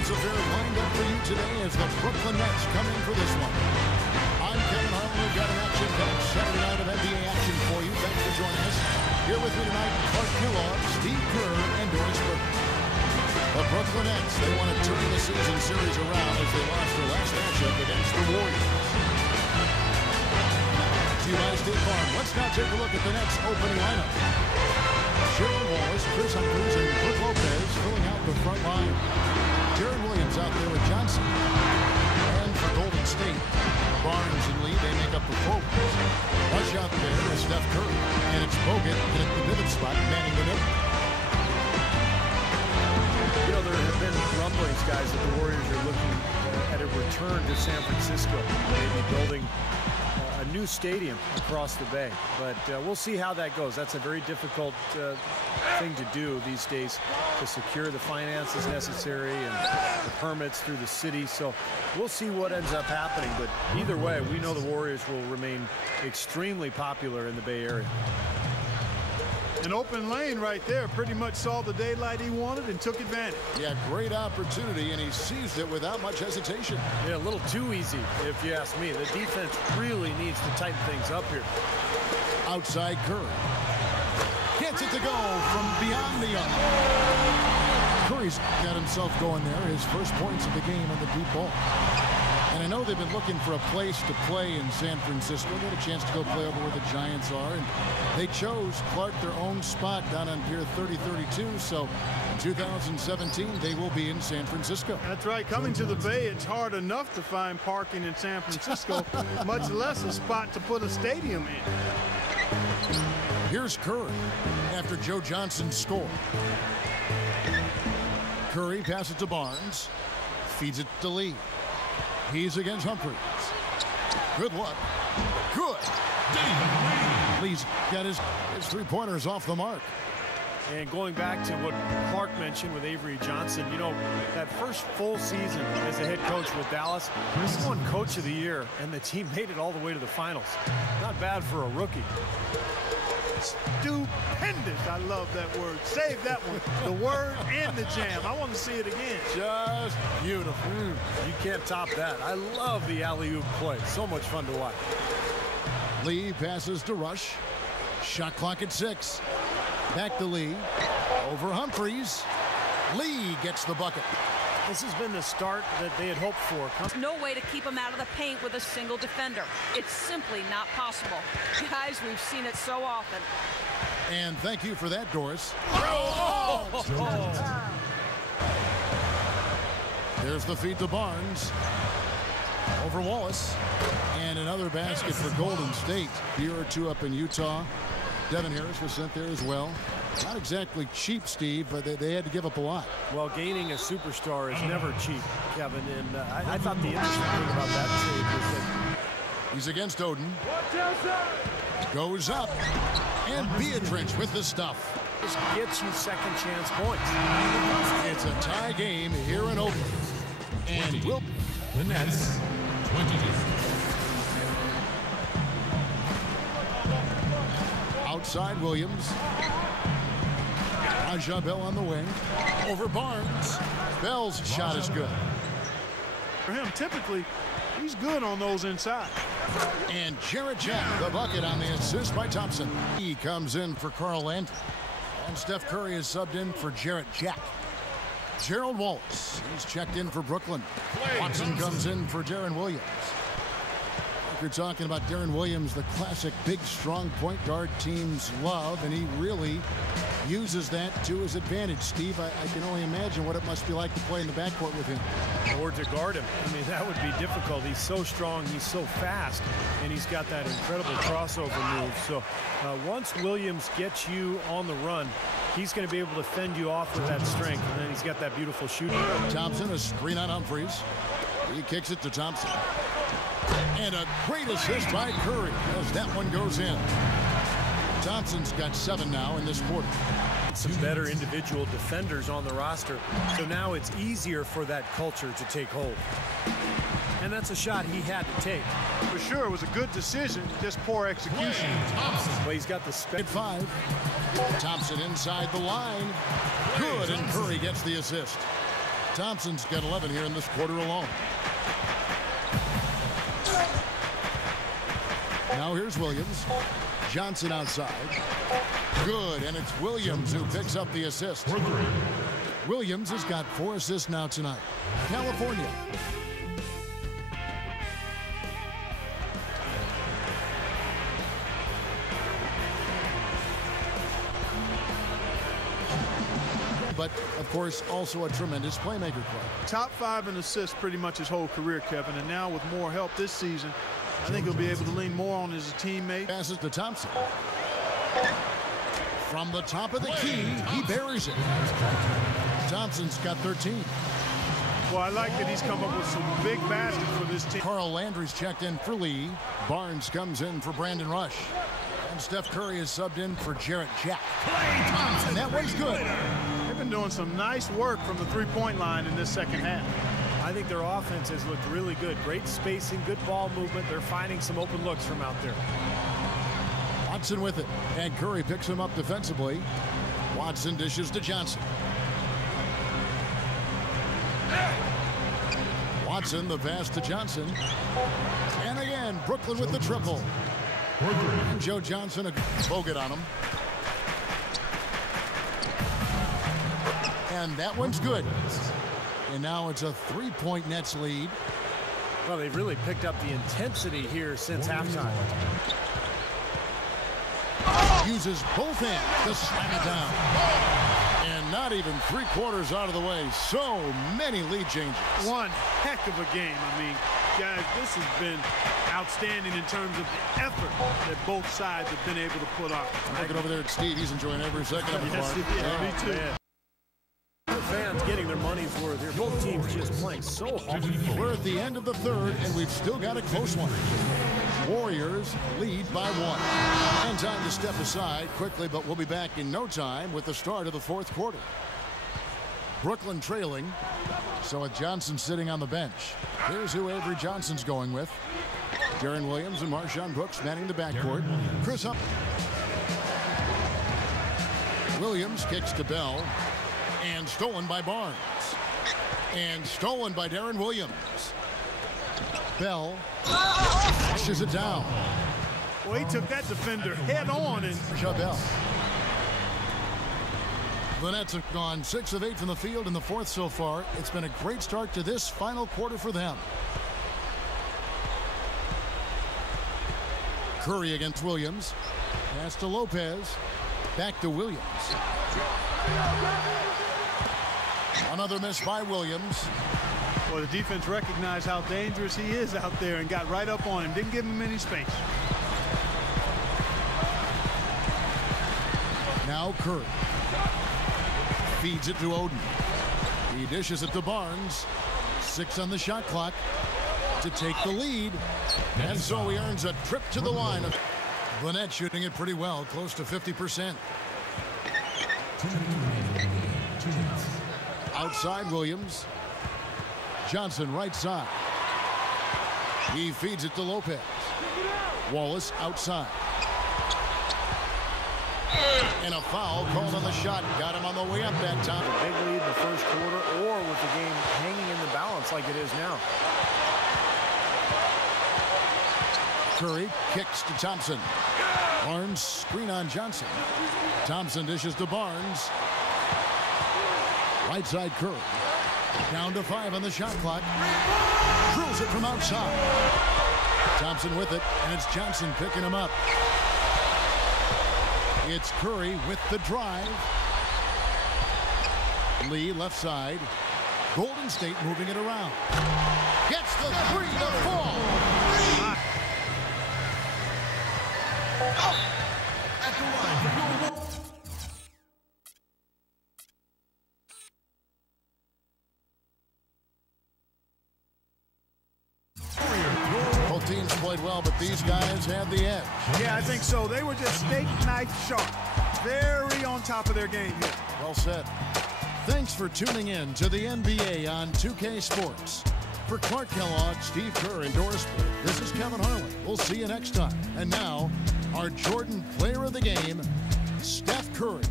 defensive fair lined up for you today as the Brooklyn Nets come in for this one. I'm Kevin Harlan. We've got an action-packed Saturday night of NBA action for you. Thanks for joining us. Here with me tonight, Clark Kellogg, Steve Kerr, and Doris Burke. The Brooklyn Nets, they want to turn the season series around as they lost their last matchup against the Warriors. See you by State Farm. Let's now take a look at the Nets opening lineup. Cheryl Wallace, Chris Humphries, and Brooke Lopez filling out the front line. Jaron Williams out there with Johnson. And for Golden State, Barnes and Lee, they make up the forwards. Rush out there is Steph Curry. And it's Bogut at the pivot spot, manning the middle. You know, there have been rumblings, guys, that the Warriors are looking at a return to San Francisco. Maybe building a new stadium across the bay. But we'll see how that goes. That's a very difficult thing to do these days, to secure the finances necessary and the permits through the city. So we'll see what ends up happening. But either way, we know the Warriors will remain extremely popular in the Bay Area. An open lane right there, pretty much saw the daylight he wanted and took advantage. Yeah, great opportunity, and he seized it without much hesitation. Yeah, a little too easy, if you ask me. The defense really needs to tighten things up here. Outside Curry. Gets it to go from beyond the arc. Curry's got himself going there. His first points of the game on the deep ball. And I know they've been looking for a place to play in San Francisco. They had a chance to go play over where the Giants are. And they chose, Clark, their own spot down on Pier 3032. So in 2017, they will be in San Francisco. That's right. Coming to the Bay, it's hard enough to find parking in San Francisco, much less a spot to put a stadium in. Here's Curry after Joe Johnson's score. Curry passes to Barnes. Feeds it to Lee. He's against Humphries. Good luck. Good. Lee's got his three-pointers off the mark. And going back to what Clark mentioned with Avery Johnson, you know, that first full season as a head coach with Dallas, this won Coach of the Year, and the team made it all the way to the finals. Not bad for a rookie. Stupendous. I love that word. Save that one. The word and the jam. I want to see it again. Just beautiful. You can't top that. I love the alley-oop play. So much fun to watch. Lee passes to Rush. Shot clock at 6. Back to Lee. Over Humphries. Lee gets the bucket. This has been the start that they had hoped for. There's no way to keep him out of the paint with a single defender. It's simply not possible. Guys, we've seen it so often. And thank you for that, Doris. There's the feed to Barnes. Over Wallace. And another basket for Golden State. Year or two up in Utah. Devin Harris was sent there as well. Not exactly cheap, Steve, but they had to give up a lot. Well, gaining a superstar is never cheap, Kevin. And I thought the interesting thing about that trade was that he's against Oden. Goes up. And Beatrice with the stuff. This gets you second chance points. It's a tie game here in Oakland. And we'll... The Nets, 22. Outside Williams. Raja Bell on the wing. Over Barnes. Bell's shot is good. For him, typically, he's good on those inside. And Jarrett Jack, the bucket on the assist by Thompson. He comes in for Carl Landry. And Steph Curry is subbed in for Jarrett Jack. Gerald Wallace, he's checked in for Brooklyn. Watson comes in for Darren Williams. You're talking about Darren Williams, the classic big, strong point guard teams love, and he really uses that to his advantage. Steve, I can only imagine what it must be like to play in the backcourt with him. Or to guard him. I mean, that would be difficult. He's so strong, he's so fast, and he's got that incredible crossover move. So once Williams gets you on the run, he's going to be able to fend you off with that strength, and then he's got that beautiful shooting. Thompson, a screen on Humphries. He kicks it to Thompson. And a great assist by Curry as that one goes in. Thompson's got 7 now in this quarter. Some better individual defenders on the roster, so now it's easier for that culture to take hold. And that's a shot he had to take. For sure, it was a good decision, just poor execution. But he's got the spec. 5. Thompson inside the line. Good, and Curry gets the assist. Thompson's got 11 here in this quarter alone. Now here's Williams. Johnson outside. Good, and it's Williams who picks up the assist. Williams has got 4 assists now tonight. California. But, of course, also a tremendous playmaker club. Top 5 in assists pretty much his whole career, Kevin. And now with more help this season, I think he'll be able to lean more on his teammate. Passes to Thompson. From the top of the key, he buries it. Thompson's got 13. Well, I like that he's come up with some big baskets for this team. Carl Landry's checked in for Lee. Barnes comes in for Brandon Rush. And Steph Curry is subbed in for Jarrett Jack. And that one's good. They've been doing some nice work from the three-point line in this second half. I think their offense has looked really good. Great spacing, good ball movement. They're finding some open looks from out there. Watson with it. And Curry picks him up defensively. Watson dishes to Johnson. Watson, the pass to Johnson. And again, Brooklyn with the triple. And Joe Johnson, a bogut on him. And that one's good. And now it's a 3-point Nets lead. Well, they've really picked up the intensity here since halftime. Uses both hands to slam it down. And not even 3/4 out of the way. So many lead changes. One heck of a game. I mean, guys, this has been outstanding in terms of the effort that both sides have been able to put on. Looking over there at Steve. He's enjoying every second of the Yes, part. yeah, me too. Man. The fans getting their money's worth here. Both teams just playing so hard. We're at the end of the third, and we've still got a close one. Warriors lead by 1. And time to step aside quickly, but we'll be back in no time with the start of the 4th quarter. Brooklyn trailing. So with Johnson sitting on the bench. Here's who Avery Johnson's going with. Darren Williams and Marshawn Brooks manning the backcourt. Chris Humphrey. Williams kicks to Bell. And stolen by Barnes. And stolen by Darren Williams. Bell pushes it down. Well, he took that defender head on and Bell. The Nets have gone 6 of 8 from the field in the 4th so far. It's been a great start to this final quarter for them. Curry against Williams. Pass to Lopez. Back to Williams. Another miss by Williams. well, the defense recognized how dangerous he is out there and got right up on him. Didn't give him any space. Now Curry feeds it to Oden. He dishes it to Barnes. 6 on the shot clock to take the lead. And so he earns a trip to the line. The Nets shooting it pretty well, close to 50%. Outside Williams. Johnson right side. He feeds it to Lopez. Wallace outside. And a foul called on the shot. Got him on the way up that time. A big lead in the first quarter, or with the game hanging in the balance like it is now. Curry kicks to Thompson. Barnes screen on Johnson. Thompson dishes to Barnes. Right side Curry. Down to 5 on the shot clock. Drills it from outside. Thompson with it, and it's Johnson picking him up. It's Curry with the drive. Lee left side. Golden State moving it around. Gets the 3 to fall. At the line. Both teams played well, but these guys had the edge. Yeah, I think so. They were just steak knife sharp. Very on top of their game here. Well said. Thanks for tuning in to the NBA on 2K Sports. For Clark Kellogg, Steve Kerr, and Doris Burke, this is Kevin Harlan. We'll see you next time. And now, our Jordan Player of the Game, Steph Curry.